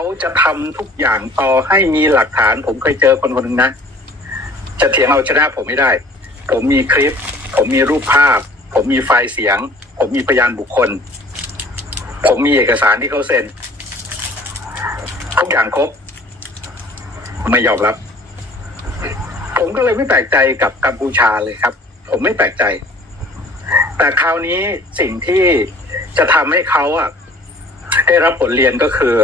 เขาจะทำทุกอย่างต่อให้มีหลักฐาน ผมเคยเจอคนคนหนึ่งนะ จะเถียงเอาชนะผมไม่ได้ ผมมีคลิป ผมมีรูปภาพ ผมมีไฟล์เสียง ผมมีพยานบุคคล ผมมีเอกสารที่เขาเซ็นทุกอย่างครบ ไม่ยอมรับ ผมก็เลยไม่แปลกใจกับกัมพูชาเลยครับ ผมไม่แปลกใจ แต่คราวนี้สิ่งที่จะทำให้เขาอะได้รับบทเรียนก็คือ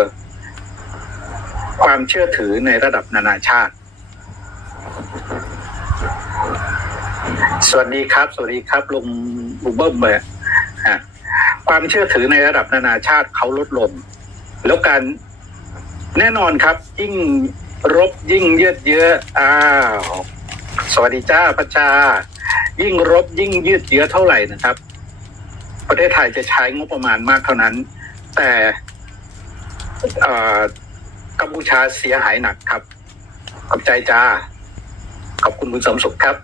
ความเชื่อถือในระดับนานาชาติ สวัสดีครับ สวัสดีครับลุงลุงเบิ้มเลยฮะความเชื่อถือในระดับนานาชาติเขาลดลง แล้วการแน่นอนครับ ยิ่งรบยิ่งเยืดเยื้ออ้าวสวัสดีจ้าประชา ยิ่งรบยิ่งยืดเยื้อเท่าไหร่นะครับ ประเทศไทยจะใช้งบประมาณมากเท่านั้น แต่เอ่อ กัมพูชาเสียหายหนักครับ ขอบใจจ้า ขอบคุณคุณสมสุขครับ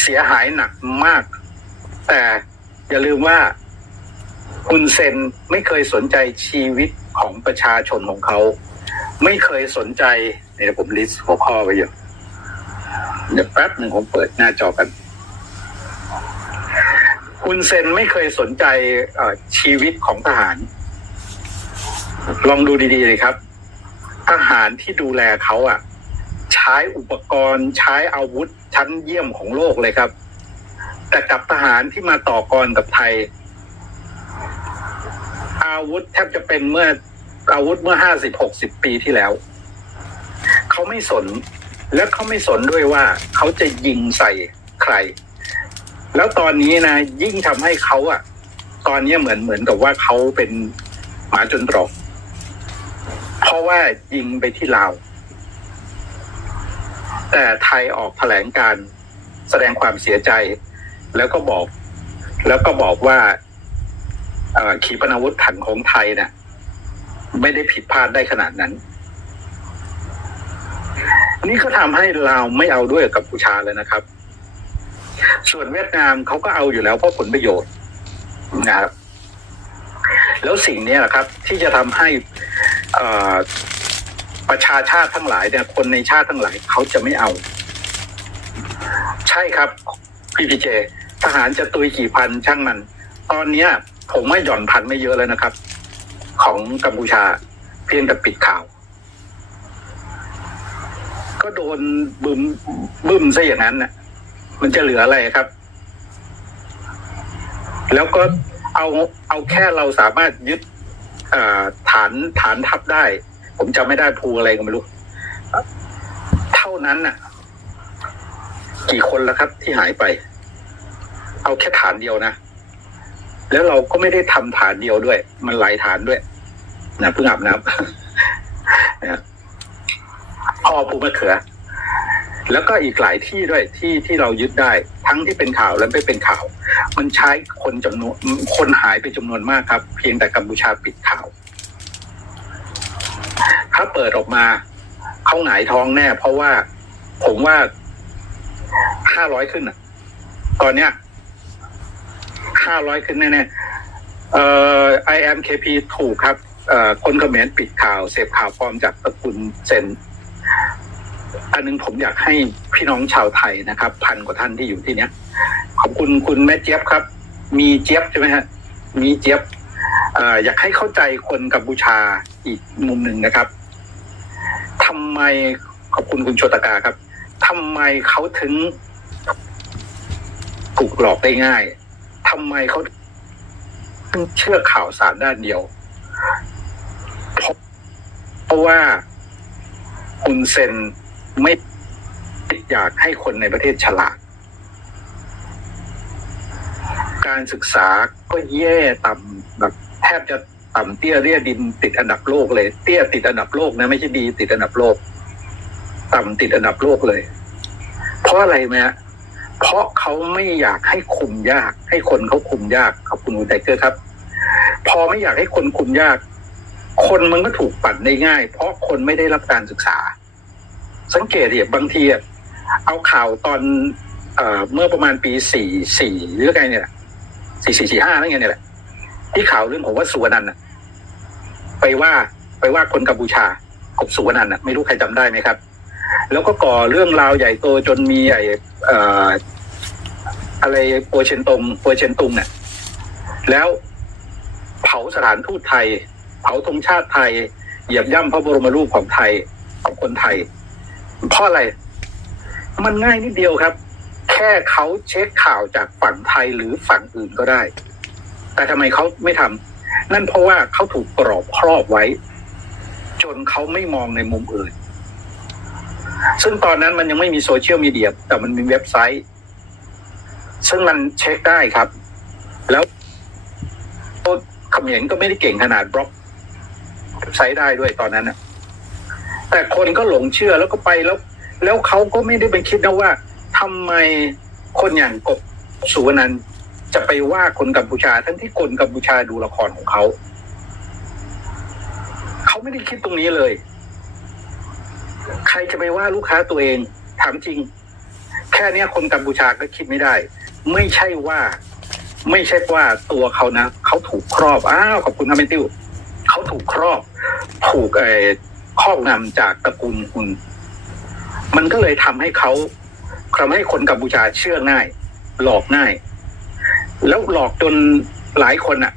เสียหายหนักมาก แต่อย่าลืมว่าคุณเซนไม่เคยสนใจชีวิตของประชาชนของเขา ไม่เคยสนใจเดี๋ยวผมลิสต์หัวข้อไว้อยู่เดี๋ยวแป๊บหนึ่งผมเปิดหน้าจอกัน คุณเซนไม่เคยสนใจชีวิตของทหาร ลองดูดีๆเลยครับ ทหารที่ดูแลเขาอะ ใช้อุปกรณ์ใช้อาวุธชั้นเยี่ยมของโลกเลยครับ แต่กับทหารที่มาต่อกรกับไทย อาวุธแทบจะเป็นเมื่ออาวุธเมื่อห้าสิบหกสิบปีที่แล้ว เขาไม่สน และเขาไม่สนด้วยว่าเขาจะยิงใส่ใคร แล้วตอนนี้นะยิ่งทำให้เขาอะ ตอนนี้เหมือนเหมือนกับว่าเขาเป็นหมาจนตรอก ราะว่ายิงไปที่ลาว แต่ไทยออกแถลงการแสดงความเสียใจ แล้วก็บอก แล้วก็บอกว่าขีปนาวุธถังของไทยเนี่ยไม่ได้ผิดพลาดได้ขนาดนั้น นี่ก็ทำให้เราวไม่เอาด้วยกับกัมพูชาเลยนะครับ ส่วนเวียดนามเขาก็เอาอยู่แล้วเพราะผลประโยชน์นะครับแล้วสิ่งนี้แหละครับ ที่จะทำให้ ประชาชาติทั้งหลายเนี่ยคนในชาติทั้งหลายเขาจะไม่เอา ใช่ครับพี่พีเจทหารจะตุยกี่พันช่างมัน ตอนเนี้ย ผมไม่หย่อนพันไม่เยอะแล้วนะครับ ของกัมพูชาเพียงแต่ปิดข่าว ก็โดนบึมบึ้มซะอย่างนั้นน่ะ มันจะเหลืออะไรครับ แล้วก็เอาเอาแค่เราสามารถยึด ฐานฐานทัพได้ ผมจำไม่ได้ภูอะไรก็ไม่รู้ เท่านั้นน่ะ กี่คนแล้วครับ ที่หายไป เอาแค่ฐานเดียวนะ แล้วเราก็ไม่ได้ทำฐานเดียวด้วย มันหลายฐานด้วยนะเพิ่งอาบน้ำนะพ่อภูมะเขือ แล้วก็อีกหลายที่ด้วยที่ที่เรายึดได้ทั้งที่เป็นข่าวและไม่เป็นข่าว มันใช้คนจำนวนคนหายไปจำนวนมากครับ เพียงแต่กัมพูชาปิดข่าว ถ้าเปิดออกมาเขาหงายท้องแน่ เพราะว่าผมว่าห้าร้อยขึ้นอะ ตอนเนี้ยห้าร้อยขึ้นแน่ๆเอ่อ IMKP ถูกครับเอ่อคนเขมรปิดข่าว เสพข่าวปลอมจากตระกูลเซน อันหนึงผมอยากให้พี่น้องชาวไทยนะครับ พันกว่าท่านที่อยู่ที่เนี้ยขอบคุณคุณแม่เจี๊ยบครับ มีเจี๊ยบใช่ไหมฮะมีเจี๊ยบอยากให้เข้าใจคนกัมพูชาอีกมุมหนึ่งนะครับทำไมขอบคุณคุณโชตกาครับทำไมเขาถึงถูกหลอกได้ง่ายทำไมเขาถึงเชื่อข่าวสารด้านเดียว เพราะเพราะว่าคุณเซน ไม่อยากให้คนในประเทศฉลาด การศึกษาก็แย่ต่ำแบบแทบจะต่ำเตี้ยเรียดินติดอันดับโลกเลย เตี้ยติดอันดับโลกนะไม่ใช่ดี ติดอันดับโลก ต่ำติดอันดับโลกเลย เพราะอะไรไหมฮะเพราะเขาไม่อยากให้คุมยาก ให้คนเขาคุมยากขอบคุณคุณไทเกอร์ครับ พอไม่อยากให้คนคุมยาก คนมันก็ถูกปั่นได้ง่าย เพราะคนไม่ได้รับการศึกษา สังเกตดิบางทีอะเอาข่าวตอนเอเมื่อประมาณปีสี่สี่หรือไงเนี่ยสี่สี่สี่ห้านั่นไงเนี่ยแหละที่ข่าวเรื่องของว่าสุวรรณน่ะ ไปว่าไปว่าคนกัมพูชากบสุวรรณน่ะ ไม่รู้ใครจำได้ไหมครับ แล้วก็ก่อเรื่องราวใหญ่โตจนมีไอ้เอ่ออะไรปัวเชนตงปัวเชนตุงเนี่ยแล้วเผาสถานทูตไทย เผาธงชาติไทย เหยียบย่ำพระบรมรูปของไทยของคนไทย เพราะอะไร มันง่ายนิดเดียวครับ แค่เขาเช็คข่าวจากฝั่งไทยหรือฝั่งอื่นก็ได้ แต่ทำไมเขาไม่ทำนั่นเพราะว่าเขาถูกกรอบครอบไว้ จนเขาไม่มองในมุมอื่น ซึ่งตอนนั้นมันยังไม่มีโซเชียลมีเดียแต่มันมีเว็บไซต์ ซึ่งมันเช็คได้ครับ แล้วเขมรก็ไม่ได้เก่งขนาดบล็อกเว็บไซต์ได้ด้วยตอนนั้นนะ แต่คนก็หลงเชื่อแล้วก็ไปแล้ว แล้วเขาก็ไม่ได้ไปคิดนะว่าทำไมคนอย่างกบสุวรรณันจะไปว่าคนกัมพูชา ทั้งที่คนกัมพูชาดูละครของเขา เขาไม่ได้คิดตรงนี้เลย ใครจะไปว่าลูกค้าตัวเอง ถามจริง แค่เนี้ยคนกัมพูชาก็คิดไม่ได้ ไม่ใช่ว่า ไม่ใช่ว่าตัวเขานะเขาถูกครอบอ้าวขอบคุณครับแมนติวเขาถูกครอบ ถูกไอ ครอบงำจากตระกูลคุณมันก็เลยทำให้เขาทำให้คนกัมพูชาเชื่อง่าย หลอกง่าย แล้วหลอกจนหลายคนอะ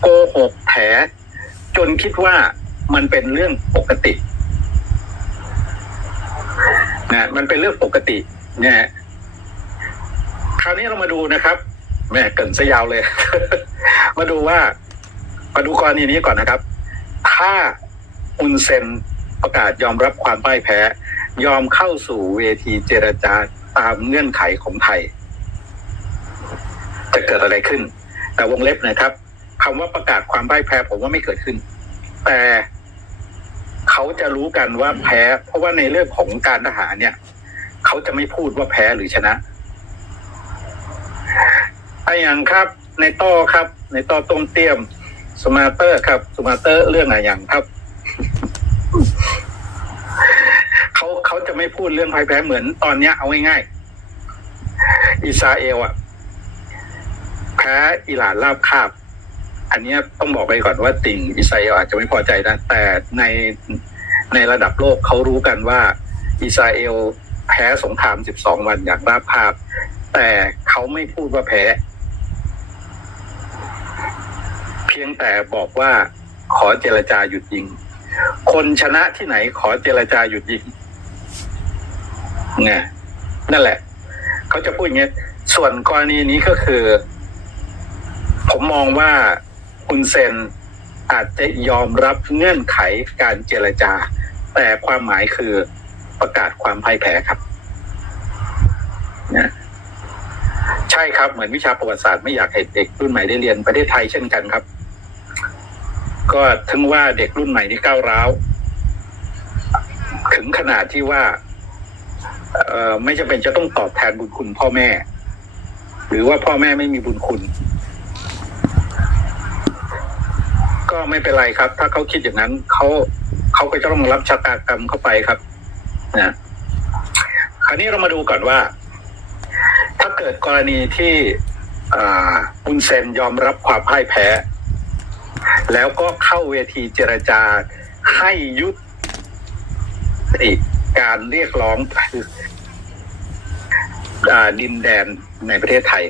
โกหกแถจนคิดว่ามันเป็นเรื่องปกตินะมันเป็นเรื่องปกตินะคราวนี้เรามาดูนะครับแม่เกินซะยาวเลย มาดูว่า มาดูกรณีนี้ก่อนนะครับ ถ้า อุนเซนประกาศยอมรับความพ่ายแพ้ ยอมเข้าสู่เวทีเจรจาตามเงื่อนไขของไทย จะเกิดอะไรขึ้น แต่วงเล็บนะครับคำว่าประกาศความพ่ายแพ้ผมว่าไม่เกิดขึ้น แต่เขาจะรู้กันว่าแพ้ เพราะว่าในเรื่องของการทหารเนี่ย เขาจะไม่พูดว่าแพ้หรือชนะไอ้อย่างครับในต้อครับ ในต้อต้มเตี้ยมสมาร์เตอร์ครับสมาร์เตอร์เรื่องอะไรอย่างครับ เขาเขาจะ ไม่พูดเรื่องพ่ายแพ้เหมือนตอนเนี้ยเอาง่ายๆอิสราเอลอะ แพ้อิหร่านราบคาบ อันนี้ต้องบอกไปก่อนว่าติ่งอิสราเอลอาจจะไม่พอใจนะ แต่ในในระดับโลกเขารู้กันว่า อิสราเอลแพ้สงคราม 12 วันอย่างราบคาบ แต่เขาไม่พูดว่าแพ้ เพียงแต่บอกว่าขอเจรจาหยุดยิง คนชนะที่ไหนขอเจรจาหยุดยิง ไงนั่นแหละ เขาจะพูดอย่างเงี้ยส่วนกรณีนี้ก็คือ ผมมองว่าคุณเซนอาจจะยอมรับเงื่อนไขการเจรจา แต่ความหมายคือประกาศความพ่ายแพ้ครับนะใช่ครับ เหมือนวิชาประวัติศาสตร์ไม่อยากให้เด็กรุ่นใหม่ได้เรียนประเทศไทยเช่นกันครับ ก็ถึงว่าเด็กรุ่นใหม่ที่ก้าวร้าว ถึงขนาดที่ว่า ไม่จำเป็นจะต้องตอบแทนบุญคุณพ่อแม่ หรือว่าพ่อแม่ไม่มีบุญคุณ ก็ไม่เป็นไรครับ ถ้าเขาคิดอย่างนั้นเขาเขาก็จะต้องรับชะตากรรมเข้าไปครับนะคราวนี้เรามาดูก่อนว่า ถ้าเกิดกรณีที่อ่าอุนเซนยอมรับความพ่ายแพ้ แล้วก็เข้าเวทีเจรจาให้ยุติ การเรียกร้องอดินแดนในประเทศไทย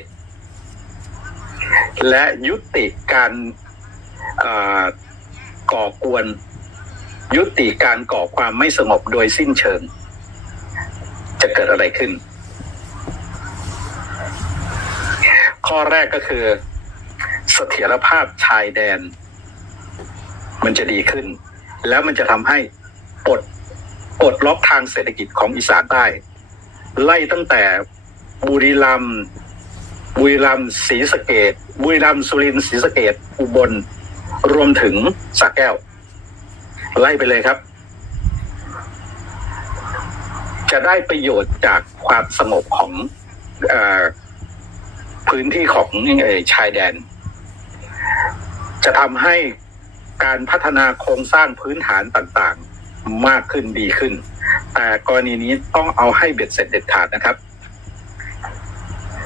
และยุติการก่อกวน ยุติการก่อความไม่สงบโดยสิ้นเชิง จะเกิดอะไรขึ้น ข้อแรกก็คือเสถียรภาพชายแดน มันจะดีขึ้น แล้วมันจะทำให้ปลด ปลดล็อกทางเศรษฐกิจของอีสานใต้ ไล่ตั้งแต่บุรีรัมย์บุรีรัมย์ศรีสะเกดบุรีรัมย์สุรินทร์ศรีสะเกดอุบล รวมถึงสระแก้ว ไล่ไปเลยครับ จะได้ประโยชน์จากความสงบของอพื้นที่ของชายแดน จะทำให้การพัฒนาโครงสร้างพื้นฐานต่าง มากขึ้นดีขึ้น แต่กรณีนี้ต้องเอาให้เบ็ดเสร็จเด็ดขาดนะครับ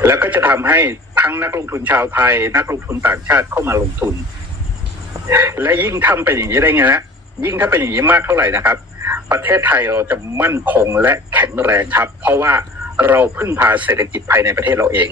แล้วก็จะทำให้ทั้งนักลงทุนชาวไทย นักลงทุนต่างชาติเข้ามาลงทุน และยิ่งทำไปอย่างนี้ได้ไงนะยิ่งถ้าเป็นอย่างนี้มากเท่าไหร่นะครับ ประเทศไทยเราจะมั่นคงและแข็งแรงครับ เพราะว่าเราพึ่งพาเศรษฐกิจภายในประเทศเราเอง